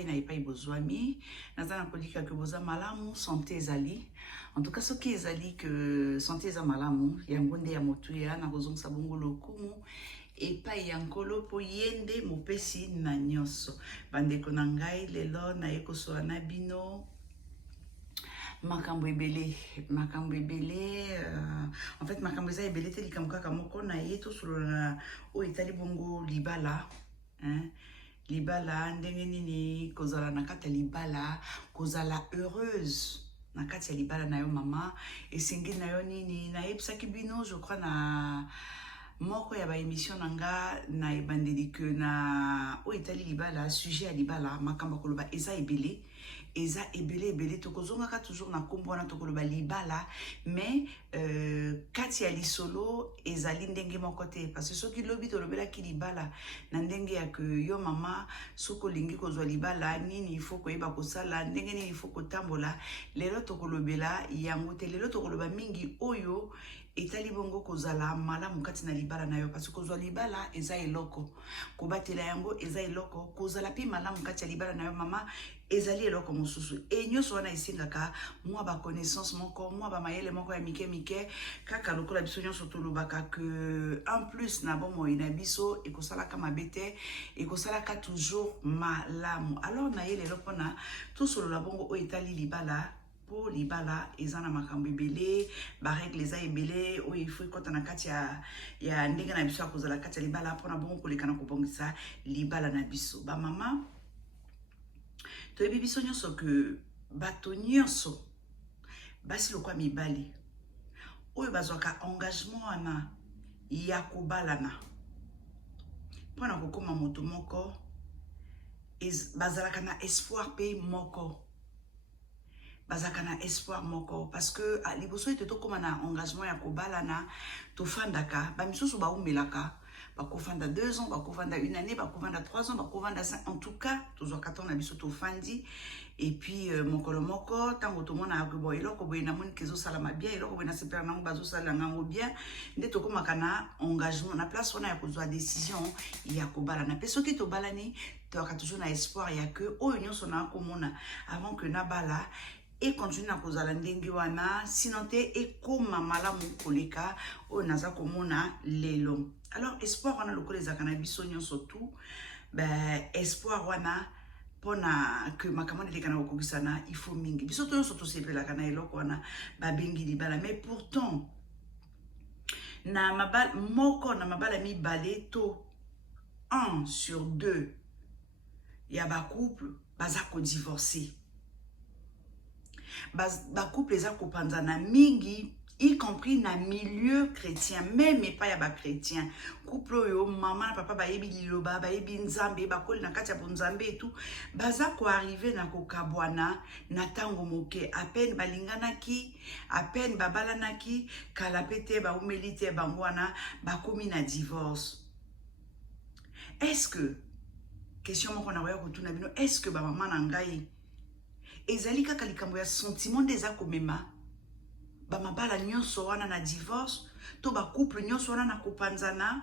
epai na epai bozwami naza na kolika ke boza malamu santé ezali en tout cas soki ezali que santé eza malamu yango nde ya motuya na kozongisa bongo lokumu epai ya nkolo po yende mopesi na nyonso bandeko na ngai lelo naye kosola na bino makambo ebele en fait makambo eza ebele te likambo kaka moko na ye tosolola oyo etali bongo libala libala ndenge nini kozala na kati ya libala kozala heureuse na kati ya libala na yo mama esengi na yo nini nayebisaki bino je crois na moko ya baémission na nga na ebandeli ke na oyo etali libala sujet ya libala makambo koloba eza ebele tokozongaka toujours na nkombo wana tokoloba libala mais kati ya lisolo ezali ndenge moko te parce que soki lobi tolobelaki libala na ndenge ya ke yo mama soki olingi kozwa libala nini il faut koyeba kosala ndenge nini il faut kotambola lelo tokolobela yango te lelo tokoloba mingi oyo etali bongo kozala malamu kati na libala na yo parce que kozwa libala eza eloko kobatela yango eza eloko kozala pi malamu kati ya libala na yo mama ezali eloko mosusu e nyonso wana esengaka mwa baconnaissance moko mwa bamayele moko ya mike kaka lokola biso nyonso tolobaka ke en plus na bomoi na biso ekosalaka mabe te ekosalaka toujours malamu alors na ye lelo mpona tosolola bongo oyo etali libala po libala eza na makambo ebele baregle eza ebele oyo ifo ekota na kati ya ndenge na biso ya kozala kati ya libala mpona bongo koleka na kobongisa libala na biso bamama toyebi biso nyonso ke bato nyonso basi lokwa mibali oyo bazwaka engagement wana ya kobalana mpona kokoma moto moko bazalaka na espoir pe moko bazalaka na espoir moko parce que liboso ete tokóma na engagement ya kobalana tofandaka bamisusu baumelaka bakofanda 2 ans bakofanda 1 année bakofanda 3 ans bakofanda 5 en tout cas tozwaka ntango na biso tofandi et puis mokolo moko ntango tomonaka bon eloko boye namoni ke ezosalama bien eloko boye nasepela nango bazosalela yango bien nde tokómaka na engagement na place wana ya kozwa décision ya kobalana mpe soki tobalani toyaka toujours na espoir ya ke oyo nyonso nakomona avant que nabala et continue na kozala ndenge wana sinon te ekoma malamu koleka oyo naza komona lelo alors espoir wana lokola ezalaka na biso nyonso tu espoir wana mpona ke makambo eleka na kokokisana il faut mingi biso to nyonso tosepelaka na eloko wana babengi libala mais pourtant na mabala moko na mabala mibale to 1 sur 2 ya bacouple baza kodivorce couple eza kopanzana mingi y compris na milieu chrétien même pas ya ba chrétien couple oyo mama na papa bayebi liloba bayebi nzambe bakoli na kati ya bonzambe et tout baza ko arriver na kokabwana na tango moke à peine balinganaki à peine babalanaki kala pete ba humilité bangwana bakomi na divorce est-ce que question moko na waya kotuna bino est-ce que ba mama na ngai ezali kaka likambo ya sentiment nde eza komema bamabala nyonso wana na divorce to bacouple nyonso wana na kopanzana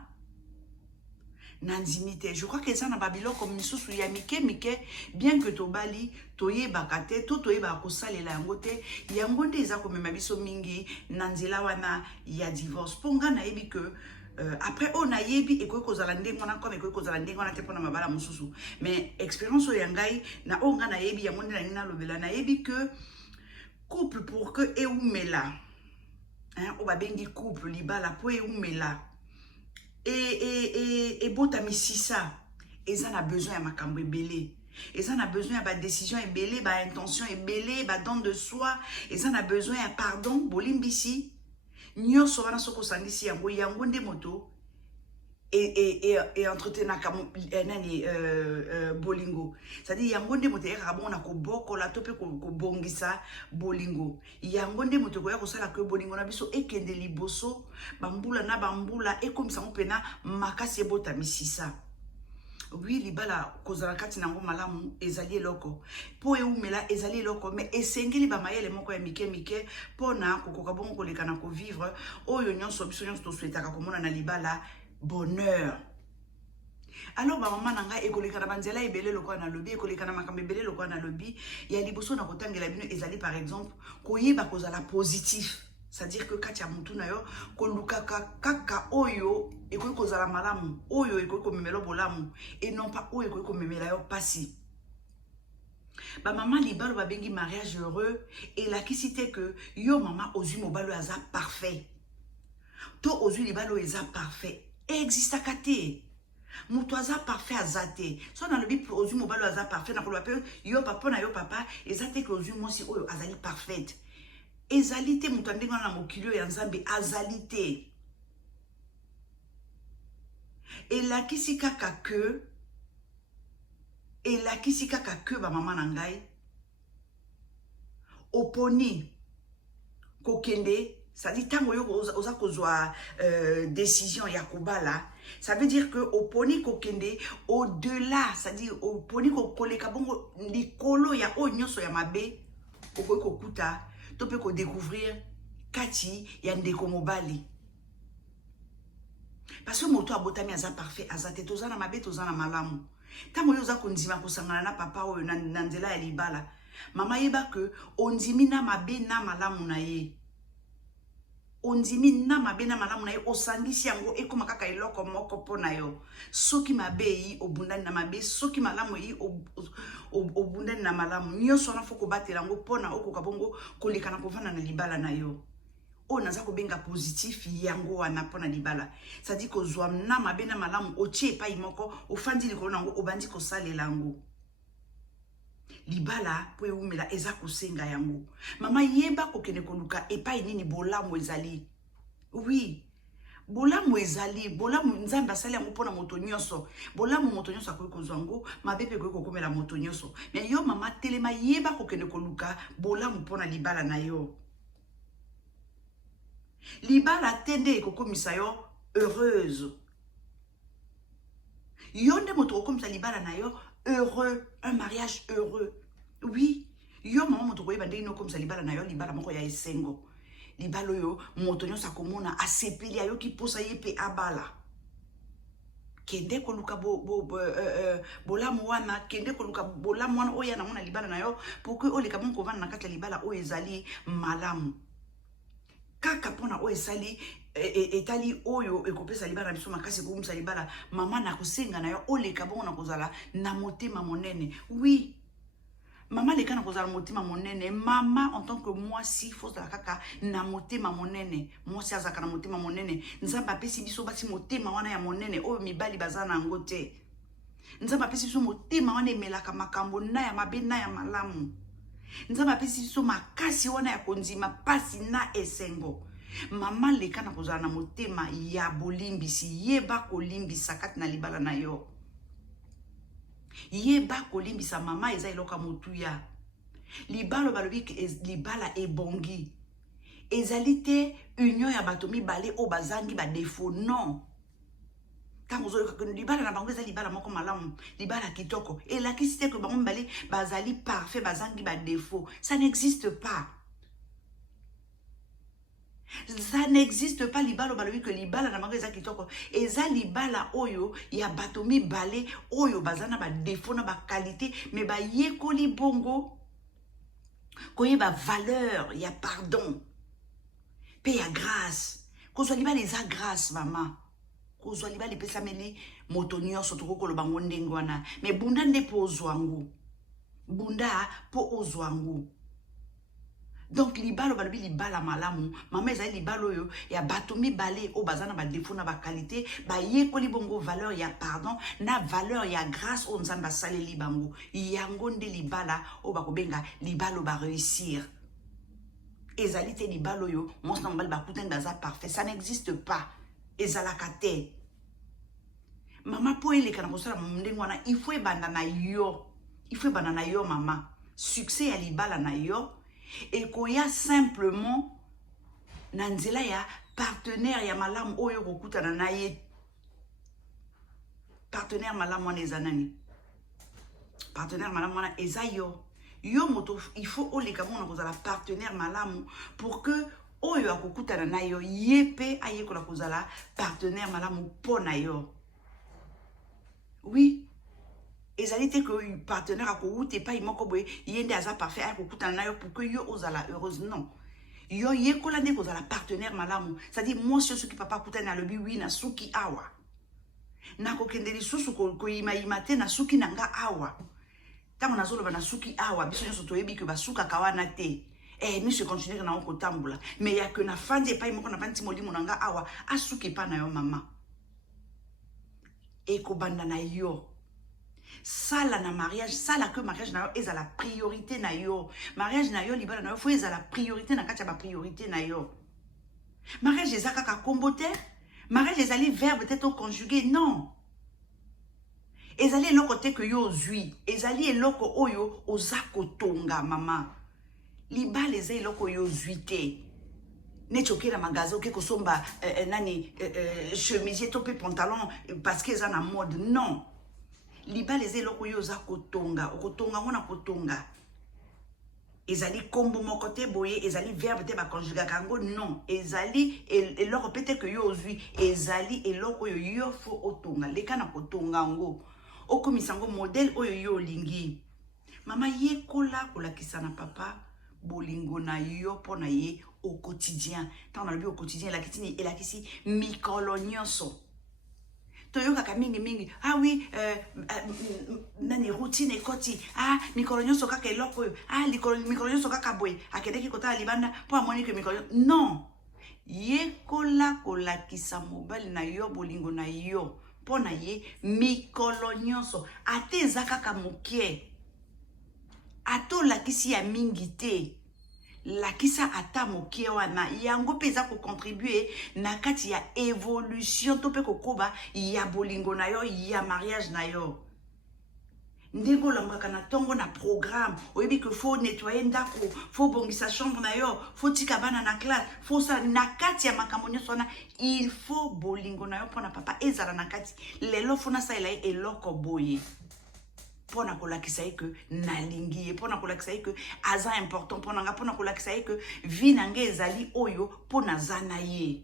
na ndimi te je crois que eza na babiloko misusu ya mike bien que tobali toyebaka te to toyebaka kosalela yango te yango nde eza komema biso mingi na nzela wana ya divorce mpo nga nayebi ke après on a yebi ekoki kozala ndenge wana comme ekoki kozala ndenge wana te mpona mabala mosusu mais expérience oyo ya ngai na oyo ngai nayebi yango nde nangi nalobela nayebi que couple pour que eumela oyo babengi couple libala mpo eumela ebotamisisa eza na besoin ya makambo ebele eza na besoin ya badécision ebele baintention ebele badon de soi eza na besoin ya pardon bolimbisi nyonso wana soko osangisi yango nde moto entretenaka nani bolingo c'est-à-dire yango nde moto eyakaka bongo na kobokola to mpe kobongisa bolingo yango nde moto ekoya kosala ke bolingo na biso ekende liboso bambula na bambula ekomisango mpena makasi ebotamisisa oui libala kozala kati nango malamu ezali eloko po eumela ezali eloko mais esengeli bamayele moko ya mike mpona kokoka bongo koleka na kovivre oyo nyonso biso nyonso toswetaka komona na libala bonheur Alors maman nanga ekoleka na banzela ebele lokwa na lobby ekoleka na makambe ebele lokwa na lobby ya liboso na kotangela bino ezali par exemple koyeba kozala positif. C'est-à-dire que kati ya mutu na yo kolukaka kaka oyo ekoki kozala malamu, oyo ekoki komemela bolamu et non pas oyo ekoki komemela yo pasi. Ba maman libalo babengi mariage heureux et la kisite que yo maman ozui mobalo aza parfait. To ozui libalo eza parfait. Exista kate. Mutu aza parfait azate. So dans le bip ozui mobalo aza parfait na kolo apel yo papa na yo papa ezate que ozui mosi oyo azali parfaite. Ezalité mutu andenga na mokilio ya nzambe azalité. Et la kisika que ba maman nangai oponi kokende. Ça dit tango yo oza kozwa décision ya kobala. Ça veut dire que oponi kokende au-delà, ça dit oponi kokoleka bongo likolo ya o nyoso ya mabe okoki kokuta to pe ko découvrir kati ya ndeko mobali. Parce que moto abotami aza parfait azate toza na mabe toza na malamu. Tango yo oza kondima kosangana na papa oyo na nzela ya libala. Mama yeba que ondimi na mabe na malamu na ye. Ondimi na mabe na malamu na ye osangisi yango ekoma kaka eloko moko pona yo. Soki mabe yi obundani na mabe, soki malamu yi obundani na malamu. Nyoso na foko batela ngo pona okoka bongo koleka na kovanda na libala na yo. O naza ko benga positif yango wana pona libala. Ça dit ko zwa na mabe na malamu otie pa imoko ofandi likolo nango obandi ko salela ngo. Libala po eumela eza kosenga yango. Mama yeba kokene koluka epai nini bolamu ezali. Oui. Bolamu ezali, bolamu nzambe asali yango pona moto nyonso. Bolamu moto nyonso akoki kozwa ngo, mabepe ekoki kokomela moto nyonso. Mais yo mama telema yeba kokene koluka bolamu pona libala na yo. Libala tende ekokomisa yo heureuse. Yo nde moto kokomisa libala na yo heureux, un mariage heureux. Oui, yo maman moto koyeba ndenge no komisa libala na yo libala moko ya esengo. Libalo yo moto nyonso akomona asepeli ayo ki posa ye pe abala. Kende koluka bolamu wana, kende koluka bolamu wana oya na mona libala na yo pour que oleka mon kovana na kati ya libala o ezali malamu. Kaka pona o ezali etali oyo ekopesa libala biso makasi koumisa libala mama na kosenga na yo oleka bongo na kozala na motema monene. Oui, mama leka na kozala motema monene. Mama en tant que moi si faut la kaka na motema monene. Moi si azaka na motema monene. Nzamba pesi biso basi motema wana ya monene oyo mibali bazana ngo te. Nzamba pesi biso motema wana emelaka makambo na ya mabe na ya malamu. Nzamba pesi biso makasi wana ya konzima pasi na esengo. Mama leka na kozala na motema ya bolimbisi yeba kolimbisa kati na libala na yo. Yeba kolimbisa mama eza eloka motuya. Libalo balobi libala ebongi. Ezali te union ya bato mibale o bazangi ba défaut non. Tango zo libala na bango eza libala moko malamu, libala kitoko. Et la kisite que bango mibale bazali parfait bazangi ba défaut. Ça n'existe pas. Ça n'existe pas libala balobi que libala na bango eza kitoko. Eza libala oyo ya bato mibale oyo bazana ba défaut na ba qualité mais ba yekoli bongo koyeba valeur ya pardon. Pe ya grâce. Kozwa libala eza grâce mama. Kozwa libala epesa meli moto nyonso tokoko loba ngo ndenge wana. Mais bunda nde po ozwangu. Bunda po ozwangu. Donc libalo balobi libala malamu mama ezali libalo yo ya bato mibale o bazana ba défaut na ba qualité ba yekoli bongo valeur ya pardon na valeur ya grâce o nzamba saleli bango yango nde libala o bakobenga libalo ba réussir. Ezali te libalo yo mons na mbali bakuten daza parfait, ça n'existe pas. Ezalaka te. Mama po eleka na kosala ndenge wana il faut ebanda na yo. Il faut ebanda na yo mama. Succès ya libala na yo et koya simplement na nzela ya partenaire ya malamu oyo kokutana na ye. Partenaire malamu wana eza nani? Partenaire malamu wana eza yo. Yo moto il faut oleka mona kozala partenaire malamu pour que oyo akokutana na yo ye pe ayekola kozala partenaire malamu pona yo. Partenaire malamu wana eza yo. Yo moto il faut oleka mona kozala partenaire malamu pour que oyo akokutana na yo ye pe ayekola kozala partenaire malamu pona yo. Partenaire malamu wana eza yo. Yo moto il faut oleka mona kozala partenaire malamu pour que oyo akokutana na yo ye pe ayekola kozala partenaire malamu pona yo. Oui. Ezali te que partenaire akouté pas imoko boye yende aza parfait akouta na yo pour que yo ozala heureuse non. Yo yekola nde kozala partenaire malamu. C'est-à-dire moi sur ce qui papa kuta na lobi oui na suki awa. Na kokende lisusu ko ima te na suki nanga awa. Tango nazoloba na suki awa biso nyonso toyebi ke basuka kawana te. Miso continuer na onko tambola. Mais ya que na fandi pas imoko na panti molimo nanga awa asuki pa na yo mama. Eko banda na yo. Sala na mariage, sala que mariage na yo est à la priorité na yo. Mariage na yo libala na yo faut est à la priorité na katia ba priorité na yo. Mariage ezaka ka kombote, mariage ezali verbe peut-être conjugué non. Ezali eloko te que yo zui, ezali eloko oyo ozako tonga mama. Libala ezali eloko yo zui te. Nechoke na magasin ke kosomba nani chemisier to pe pantalon parce que ça na mode non. Liba les eloko yo za kotonga, okotonga ngona kotonga. Ezali kombo moko te boye, ezali verbe te ba conjuga kango non. Ezali eloko peut-être que yo ozui, ezali eloko yo fo otonga, leka na kotonga ngo. Okomisango modèle oyo yo lingi. Mama yekola kolakisa na papa bolingo na yo pona ye au quotidien. Tant on a vu au quotidien la kitini et la kisi mikolo nyonso. Toyoka ka mingi ah oui nani routine ekoti ah mikolo nyonso kaka eloko ah mikolo nyonso kaka boy akedeki kota libanda po amoni ke mikolo non yekola kolakisa mobali na yo bolingo na yo pona ye mikolo nyonso ate ezaka ka mokie ato lakisi ya mingi te lakisa ata mokie wana yango peza ko contribuer na kati ya évolution to pe kokoba ya bolingo na yo ya mariage na yo ndeko lambaka na tongo na programme oyebi que faut nettoyer ndako faut bongisa chambre na yo faut tika bana na classe faut ça na kati ya makambo nyonso wana il faut bolingo na yo pona papa ezala na kati lelo fona sa ela eloko boye pona kolakisa ye que nalingi pona kolakisa ye que aza important pona nga pona kolakisa ye que vie nange ezali oyo pona zana ye.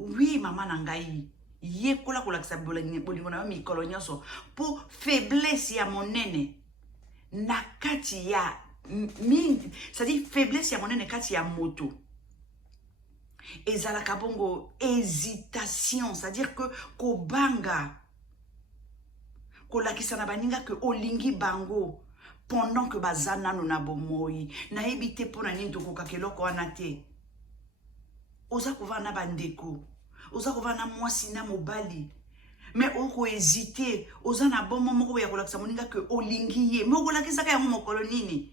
Oui mama nangai ye kola kolakisa bolingo na yo mikolo nyonso po faiblesse ya monene na kati ya mingi, c'est-à-dire faiblesse ya monene kati ya moto ezalaka bongo hésitation, c'est-à-dire que kobanga kolakisa na baninga que olingi bango pendant que bazana no na bomoi na ebite pona nini tokoka keloko wana te oza kova na bandeko oza kova na mwasi na mobali mais oko hésiter oza na bon moko ya kolakisa moninga que olingi ye mais okolakisa ka yango mokolo nini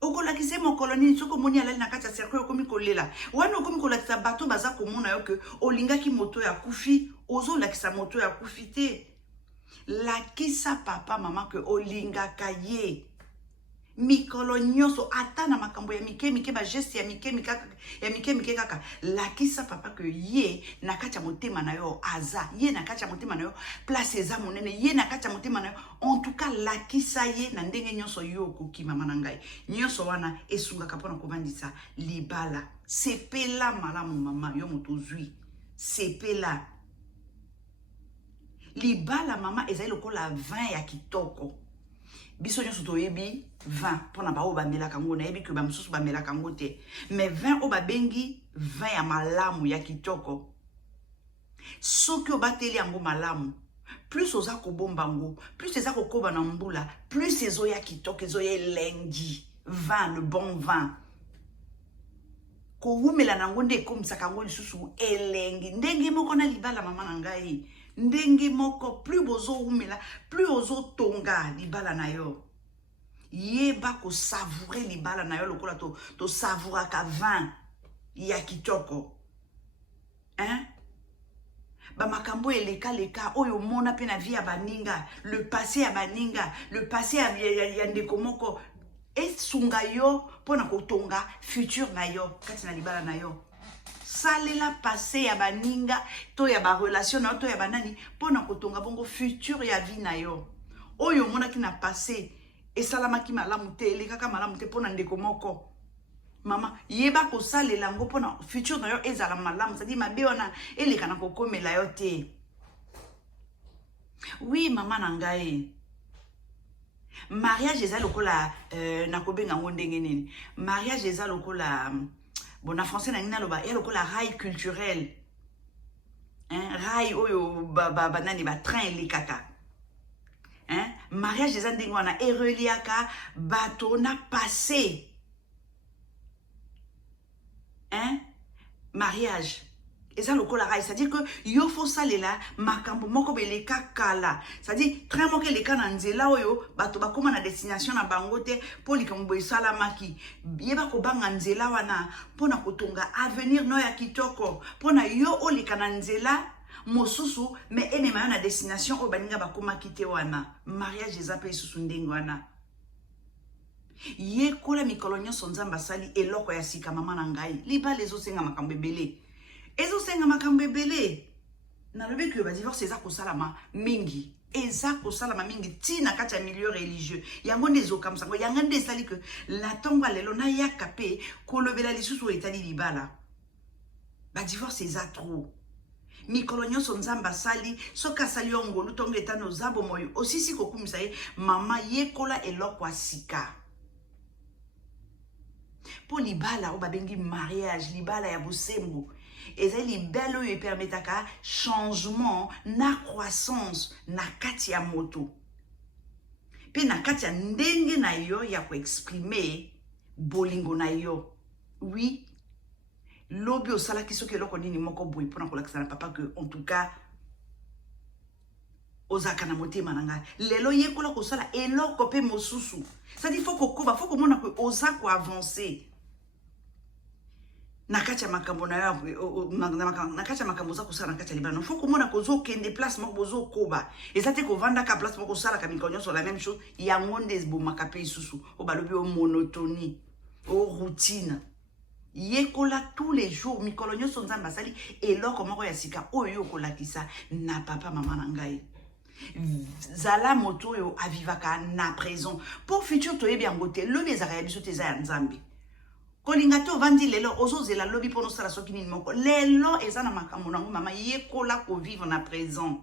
okolakisa mokolo nini soko moni alali na kati ya cercle okomi kolela wana okomi kolakisa bato baza komona yo que olingaki moto ya kufi ozo lakisa moto ya kufi te. Lakisa papa mama que olingaka ye mikolo nyonso ata na makambo ya mike ba geste ya mike kaka lakisa papa que ye na kati ya motema na yo aza ye na kati ya motema na yo place eza monene ye na kati ya motema na yo en tout cas lakisa ye na ndenge nyonso yo koki mama na ngai nyonso wana esungaka pona kovandisa libala sepela malamu mama yo moto zui sepela libala mama ezali lokola vin ya kitoko biso nyonso toyebi vin pona ba oba melaka ngo na yebi ke ba mususu ba melaka ngo te mais vin oba bengi vin ya malamu ya kitoko soki obateli yango malamu plus oza kobomba ngo plus eza kokoba na mbula plus ezo ya kitoko ezo ya elengi vin le bon vin ko wumela nango nde komisaka ngo lisusu elengi ndenge moko na libala mama na ngai ndenge moko plus bozo umela plus ozo tonga libala na yo yeba ko savourer libala na yo lokola to savoura ka vin ya kitoko hein ba makambo eleka leka oyo mona pe na vie ya baninga le passé ya baninga le passé ya ndeko moko esunga yo pona kotonga futur na yo kati na libala na yo salela passé ya baninga to ya ba relation na to ya banani pona kotonga bongo futur ya vie na yo oyo mona ki na passé esalamaki malamu te elekaka malamu te pona ndeko moko mama yeba ko salela ngo pona futur na yo ezala malamu c'est-à-dire mabe wana eleka na kokomela yo te Oui, maman nangai. Mariage eza lokola nakobenga ngo ndenge nini. Mariage eza lokola bon na français na ngina loba ya lokola rail culturel. Hein, rail oyo banani ba train likaka. Hein? Mariage eza ndenge wana ereliaka bato na passé. Hein? Mariage eza lokola rail, c'est-à-dire que yo faut salela makambo moko beleka kala, c'est-à-dire train moko eleka na nzela oyo bato bakoma na destination na bango te po likambo esalamaki yeba kobanga nzela wana pona kotonga avenir no ya kitoko pona yo oleka na nzela mosusu me enema yo na destination oyo baninga bakoma kite wana. Mariage eza pe isusu ndenge wana. Ye kola mikolo nyonso nzambe asali eloko ya sika mama na ngai libala ezosenga makambo ebele. Ezosenga makambo ebele. Nalobi ke ba divorce eza kosalama mingi. Eza kosalama mingi tina kati ya milieu religieux. Yango nde ezokamsa ngo yango nde esali ke la tonga lelo na yaka pe kolobela lisusu etali libala. Ba divorce eza trop. Mikolo nyonso nzamba sali soka sali ngolu tonga etano zabo moyo osisi kokumisa ye mama yekola eloko asika. Po libala o babengi mariage libala ya bosembo. Eza libala oyo permetaka changement na croissance na kati ya moto. Pe na kati ya ndenge na yo ya ko exprimer bolingo na yo. Oui. Lobi osala kisoki eloko nini moko boy pona kolakisa na papa que en tout cas ozaka na motema nanga lelo yekola kosala eloko pe mosusu. Ça dit faut ko mona ko oza ko avancer. Na kati ya makambo na yo na kati ya makambo za kosala na kati ya libano faut ko mona ko zo kende place moko bozo koba. Eza te ko vanda ka place moko sala ka mikonyo sur la même chose ya ngonde bo makape isusu o balobi o monotonie o routine. Yekola tous les jours mikolo nyonso nzamba sali eloko moko ya sika oyo kolakisa na papa mama na ngai. Zala moto oyo avivaka na présent pour futur to yebi angote lobi ezaka ya biso te za ya nzambe. Kolinga to vandi lelo ozozela lobi pono sala soki nini moko lelo eza na makambo nango mama yekola ko vivre na présent.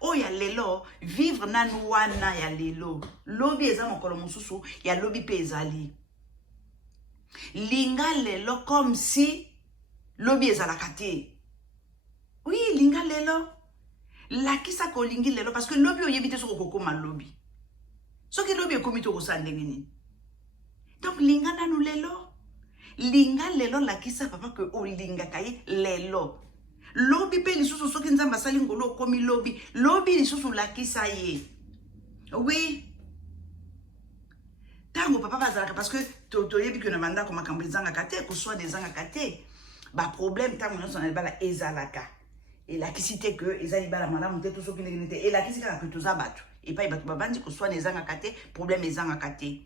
Oya lelo vivre nanu wana ya lelo lobi eza mokolo mosusu ya lobi pe ezali. Linga lelo comme si lobi ezalaka te. Oui, linga lelo. Lakisa ko lingi lelo parce que lobi oyebite soko kokoma lobi. Soki lobi ekomi to kosala ndenge nini. Donc linga nanu lelo. Linga lelo lakisa papa que o linga kai lelo. Lobi pe lisusu soki nzamba sali ngolo komi lobi. Lobi lisusu lakisa ye. Oui. Tango papa bazalaka parce que to yebi que na manda ko makambo ezanga kate ko soit des anga kate ba problème tango nyonso na bala ezalaka et la kisite que ezali bala malamu te to soki ndenge te et la kisika que to zabatu et pas batu babandi ko soit des anga kate problème ezanga kate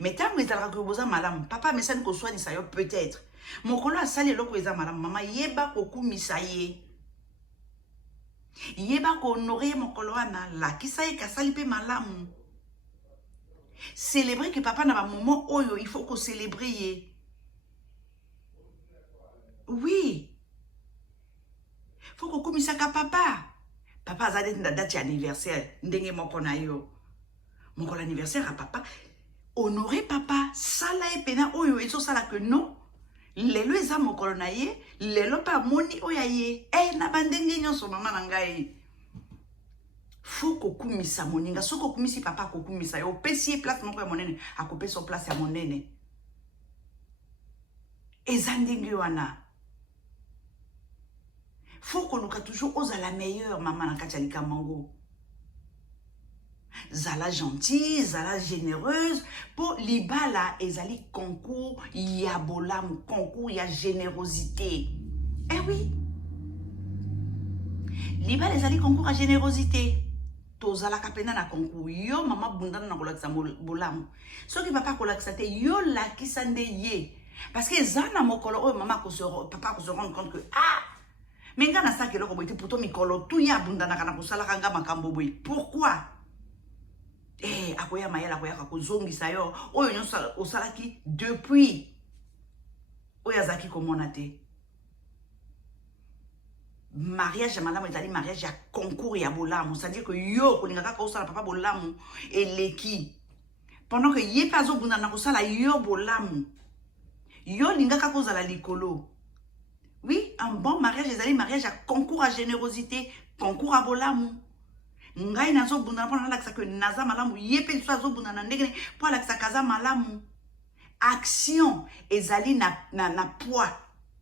mais tango ezalaka ko boza malamu papa mesani ko soit ni sa yo peut-être mokolo asali loko eza malamu mama yeba ko kumisa ye yeba ko honorer mokolo wana la kisaye kasali pe malamu. Célébrer que papa n'a pas moment oyo il faut qu'on célébrer ye. Oui. Faut qu'on commise ça papa. Papa a dit na date anniversaire ndenge moko na yo. Moko l'anniversaire à papa honorer papa sala e pena oyo ezo sala que non. Lelo eza moko na ye, lelo pa moni oya ye. Na bandenge nyonso mama na ngai. Faut kokumisa moninga soko kumisi papa kokumisa yo pesi place moko ya monene akopesa place ya monene ezandingi wana faut konuka toujours oza la meilleure maman na kati ya likamango zala gentille zala généreuse po libala ezali concours ya bolamu concours ya générosité. Eh oui, libala ezali concours ya générosité. Tozala kapena na concours yo mama bundana na kolakisa bolamu soki papa kolakisa te yo lakisa nde ye parce que zana mokolo oyo mama papa ko se rendre compte que mais nga na saki loko boite pourtant mikolo tout ya bundana kana kosala kanga makambo boy pourquoi akoya mayela akoya ka kozongisa yo oyo nyonso osalaki depuis oyo azaki komona te. mariage ya malamu ezali mariage ya concours ya bolamu, c'est-à-dire que yo kolingaka kosala papa bolamu eleki pendant que ye pe azobunda na kosala yo bolamu yo lingaka kozala likolo. Oui, un bon mariage ezali mariage ya concours à générosité, concours à bolamu. Ngai nazobunda mpona nalakisa que naza malamu ye pe liso azobunda na ndenge mpo alakisa kaza malamu. Action ezali na poids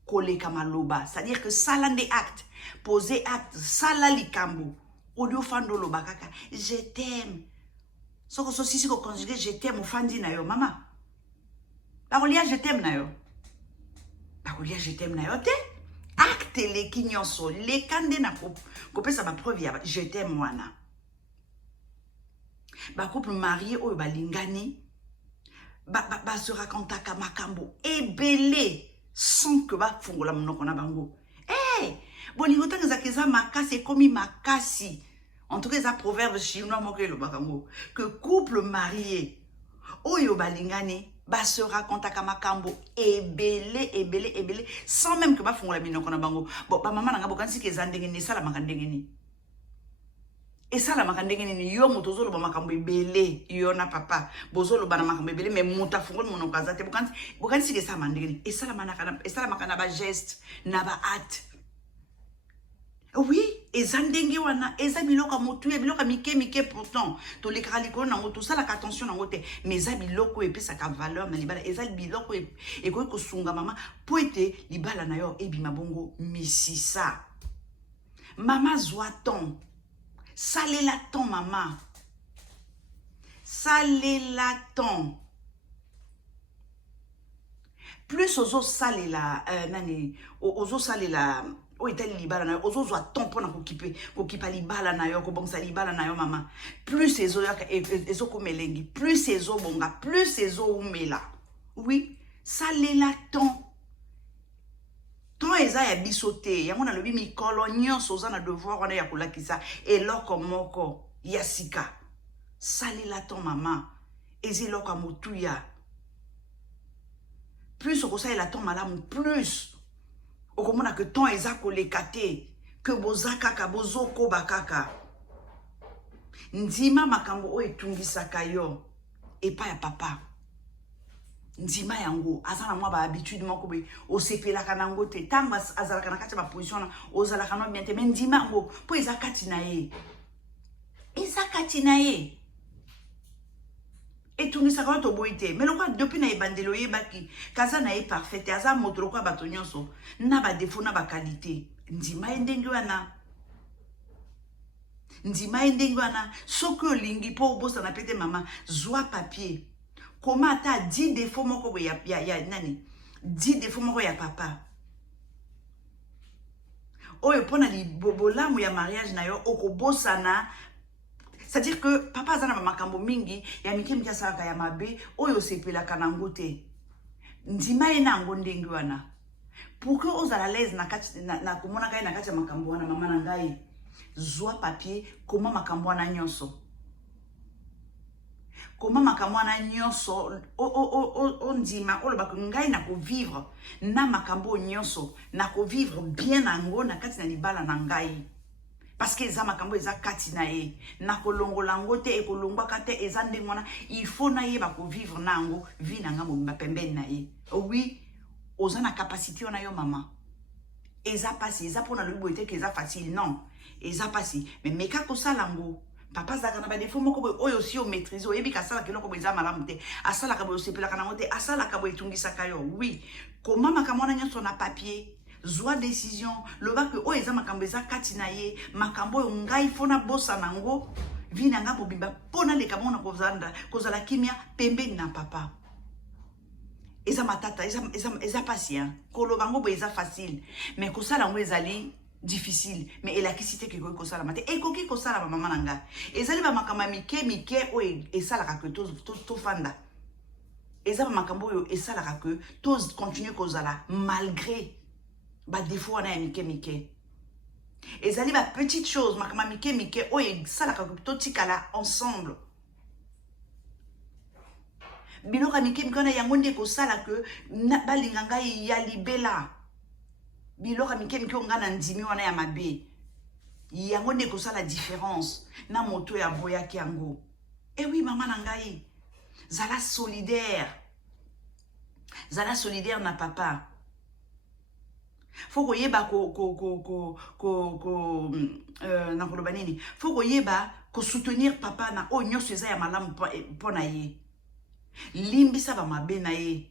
koleka maloba, c'est-à-dire que sala nde acte, poser acte, sala likambo audio fando loba kaka je t'aime. Soko so sisi ko conjuguer je t'aime ofandi na yo mama. Bakolia je t'aime na yo. Bakolia je t'aime na yo te. Acte leki nyonso lekande na kopesa ba preuve ya je t'aime wana. Ba couple marié oyo balingani ba se racontaka makambo ebele sans que ba fungola monoko na bango. Eh, bolingo tanga za makasi ekomi makasi. En tout cas, ça proverbe chinois moko elobakango que couple marié oyo balingani ba se racontaka makambo ebele sans même que ba fungola minoko na bango. Bon ba mama nanga bokanisi ke zandenge ni sala makandenge ni. Et ça la makandenge ni yo moto zolo ba makambo ebele yo na papa bozolo ba na makambo ebele mais muta fungola monoko azate bokanisi ke sa mandenge ni. Et ça la makana ba geste na ba acte. Oui, ezandenge wana, eza biloko motu, biloko mike pourtant. To le kraliko nango, tout ça la attention nango te. Mais eza biloko epi sa ka valeur na libala, eza biloko e ko sunga mama po ete libala na yo ebi mabongo misisa. Mama zoaton. Salela ton mama. Salela ton. Plus ozo salela nani, ozo salela o itali libala na yo ozo zwa ton pona kokipa libala na yo kobongisa libala na yo mama plus ezo komelengi plus ezo bonga plus ezo umela. Oui, salela ton eza ya biso te yango na lobi mikolo nyonso oza na devoir wana ya kolakisa eloko moko ya sika. Salela ton mama eza eloko motuya plus okosalela ton malamu plus okomona que ton eza koleka te que bozakaka bozoko bakaka ndima makambo o etungisaka yo epa ya papa ndima yango azana mwa ba habitude moko be osepelaka nango te tango azalaka na kati ba position na ozalaka no bien te mais ndima yango po eza kati na ye etungisa to boite mais lokwa depuis na ebandelo yebaki kaza na ye parfait aza moto lokwa bato nyonso na ba défaut na ba qualité ndima ndenge wana soki olingi po obosa na pete mama zwa papier koma ata 10 défaut moko ya nani 10 défaut moko ya papa oyo pona bolamu ya mariage na yo okobosana. C'est-à-dire que papa azana makambo mingi ya miki asalaka ya mabe oyo sepelaka nango te ndima ye nango ndenge wana pour que ozala l'aise na kati na komona kai na kati ya makambo wana mama na ngai zwa papier koma makambo wana nyonso o ndima oloba ko ngai na ko vivre na makambo nyonso na ko vivre bien nango na kati na libala na ngai. Parce que eza makambo eza kati na ye na kolongola ngo te ekolongwa kate eza ndengwana il faut na ye ba ko vivre nango vie na nga mobimba pembeni na ye. Oui, oza na capacité na yo mama eza pasi eza pona lobi boite ke eza facile non eza pasi mais meka ko salango papa zaka na ba défaut moko boy oyo si o maîtriser oyebi ka sala keloko boy eza malamu te asala ka boy sepela kana ngo te asala ka boy tungisa kayo. Oui, comment makamona nyonso na papier zwa décision loba que o eza makambo eza kati na ye makambo yo ngai fona bosa nango vi na nga mobimba pona leka mona kozala kimia pembeni na papa eza matata eza patient koloba ngo bo eza facile mais kosala ngo ezali difficile mais elakisi te ke kosala mate ekoki kosala ba mama nanga ezali ba makambo mike o esalaka que to fanda eza ba makambo yo esalaka que to continuer kozala malgré ba défaut wana ya mike ezali ba petite chose makama mike oyo salaka to tikala ensemble biloka mike wana yango nde ko sala que balinga ngai ya libela Biloka mike mike onga na ndimi wana ya mabe. Yango ne kosa la différence. Na moto ya boya kiango. Eh oui, maman nangai. Zala solidaire. Zala solidaire na papa. Faut ko yeba nakoloba nini. Faut ko yeba ko soutenir papa na o nyoso eza ya malamu pona ye. Limbisa ba mabe na ye.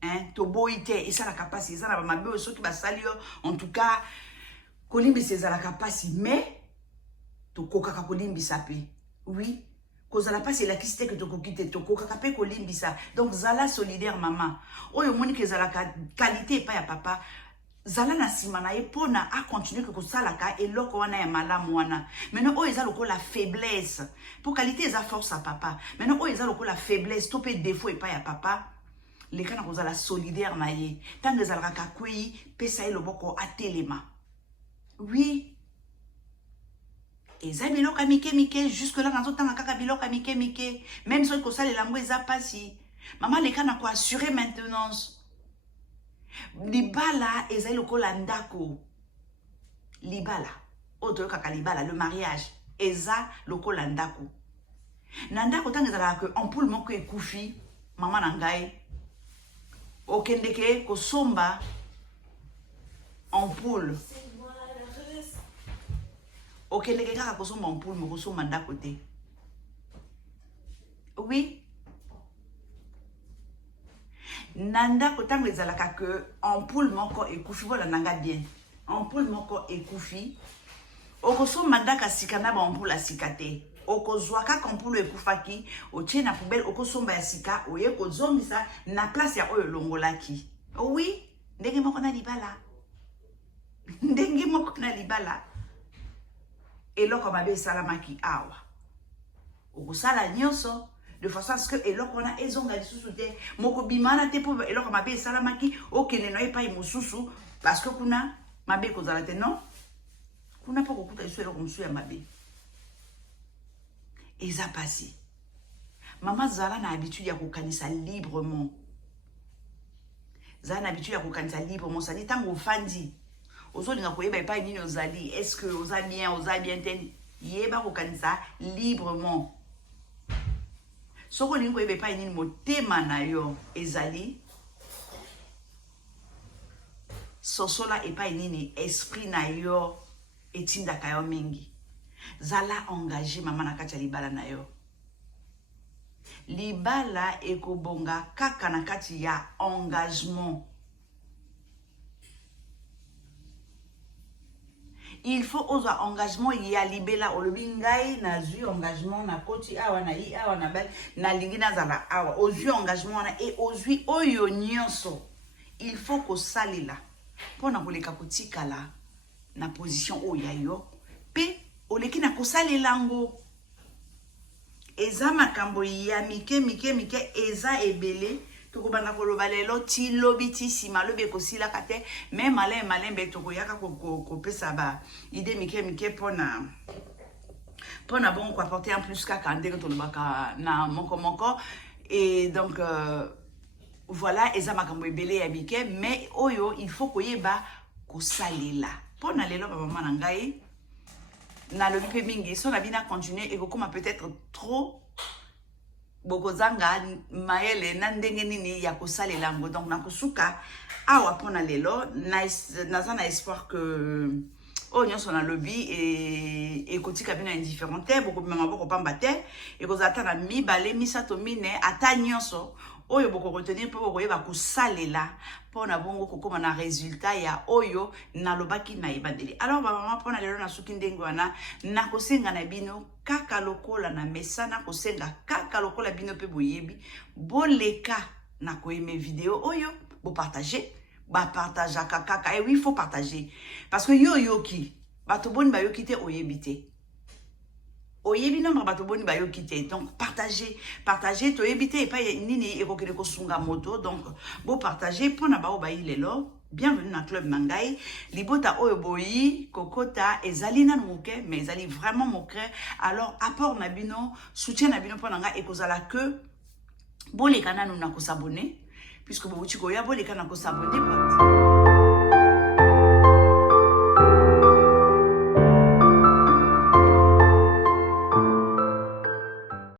Hein, to boite et ça la capacité ça na ba mabe o soki ba sali yo en tout cas ko limbisa za la capacité mais to kokaka ko limbisa pe. Oui. Kozala pas c'est la kiste que to kokite to kokaka pe ko limbisa. Donc zala solidaire maman. Oyo moni ke zala qualité pa ya papa. Zala na simana e pona a continuer que kosalaka et loko wana ya malamu wana. Maintenant o eza loko la faiblesse. Pour qualité eza force à papa. Maintenant o eza loko la faiblesse to pe défaut e pa ya papa. Les kana kozala solidaire na ye. Tant que zala ka kwei pesa e loboko atelema. Oui. Eza biloka mike mike jusque là nazo tanga kaka biloka mike mike. Même si ko sala lango eza pasi. Maman les kana ko assurer maintenance. Libala eza lokola ndako. Libala. Oto kaka libala le mariage eza lokola ndako. Na ndako tanga ezala que ampoule moko ekufi mama na ngai. Okendeke ko somba ampoule. Okendeke kaka ko somba ampoule moko somba ndako te. Oui. Nanda kotango ezalaka que ampoule moko ekufi vola nanga bien. Ampoule moko ekufi. Okoso mandaka sikana ba ampoule asikate. Okozwaka ampoule ekufaki, otie na poubelle okosomba ya sika, oye kozongisa na place ya oyo longolaki. Oui, ndenge moko na libala. Ndenge moko na libala. Eloko mabe salamaki awa. Okosala nyoso. De façon à ce que eloko na ezonga lisusu te moko bimana te po eloko mabe salamaki okene no epai mosusu parce que kuna mabe kozala te non kuna poko kuta iso eloko mosusu ya mabe eza passé mama zala na habitude ya kokanisa librement zala na habitude ya kokanisa librement ça dit tango fandi ozolinga koyeba epai nini ozali est-ce que oza bien ten yeba kokanisa librement. Soko lingo ebe pa nini motema na yo ezali sosola epa nini esprit na yo etinda kayo mingi zala engagé mama na kati ya libala na yo libala ekobonga kaka na kati ya engagement. Il faut oser engagement ya libela olobi ngai na zui engagement na koti awa na yi awa na bal na lingi na zala awa ozui engagement na et ozui oyo nyonso il faut ko salila pona koleka kotikala na position oya yo pe oleki na kosalela ngo eza makambo ya mike eza ebele tokobanda koloba lelo ti lobi ti sima lobi ekosila kate me malin be tokoyaka kopesa ba idée mike pona bon ko apporter en plus kaka ndenge tolobaka na moko et donc voilà eza makambo ebele ya mike mais oyo il faut koyeba kosalela pona lelo ba mama na ngai na lobi pe mingi so na bina continuer et kokoma peut-être trop bokozanga maele na ndenge nini ya kosalela ngo donc nakosuka awa pona lelo naza na espoir que o nyonso na lobi et kotika bino indifférent te bokobima maboko pamba te ekozala na mibale misato mine ata nyonso oyo boko retenir po bokoyeba kosalela pona bongo kokoma na résultat ya oyo nalobaki na ebandeli. Alors mama pona lelo nasuki ndenge wana nakosenga na bino kaka lokola na mesana kosenga kaka lokola bino pe boyebi boleka na koyeme vidéo oyo bo partager ba partager kaka et oui il faut partager parce que yoki bato boni ba yoki te oyebi te oyebi nombre bato boni ba yoki te donc partager to yebite et pas nini ekokele ko sunga moto donc bo partager pona ba obayi lelo. Bienvenue dans le club Mangai. Libota Oyoboyi, Kokota, Ezali nan moke, mais Ezali vraiment moke. Alors, apport nabino, soutien nabino ponanga, et kozala que, bon les canaux nous n'a s'abonner, puisque vous chikoya, bon les canaux s'abonner,